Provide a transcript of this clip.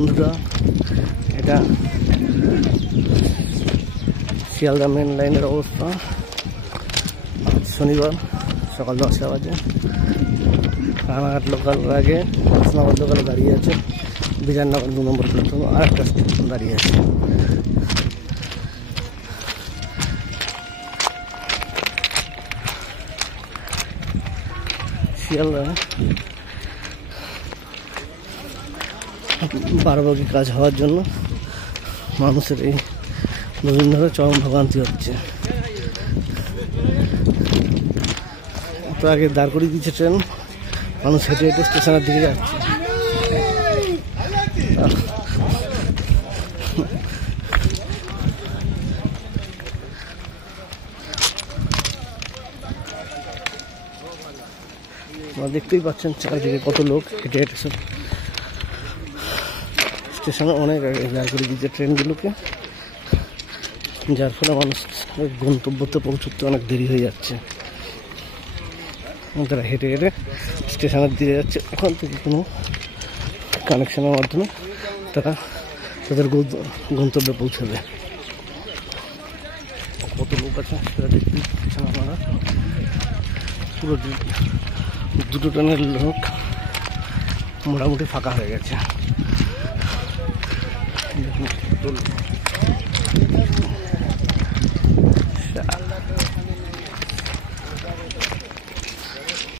বন্ধুরা, এটা শিয়ালদা মেন লাইনের অবস্থা। শনিবার সকাল 10টা বাজে। রানাঘাট লোকাল আগে কৃষ্ণনগর লোকালে দাঁড়িয়ে আছে, বিধাননগর 2 নম্বর প্ল্যাটফর্মে আর একটা স্টেশন দাঁড়িয়ে আছে। শিয়ালদা 12 কাজ হওয়ার জন্য মানুষের এই দুদিনভাবে চরম ভোগান্তি হচ্ছে। তো আগে দাঁড় করিয়ে দিচ্ছে ট্রেন, মানুষ হেঁটে হেঁটে স্টেশনের দিকে যাচ্ছে। দেখতেই পাচ্ছেন চারিদিকে কত লোক হেঁটে হেঁটে সব স্টেশনে অনেক আগে দাঁড় করে দিচ্ছে ট্রেনগুলোকে, যার ফলে মানুষ গন্তব্যতে পৌঁছতে অনেক দেরি হয়ে যাচ্ছে। তারা হেঁটে হেঁটে স্টেশনের দিকে যাচ্ছে, ওখান থেকে কোনো কানেকশনের মাধ্যমে তারা তাদের গন্তব্যে পৌঁছাবে। কত লোক আছে সেটা দেখতেই পাচ্ছেন আপনারা। পুরো 2টো ট্রেনের লোক মোটামুটি ফাঁকা হয়ে গেছে।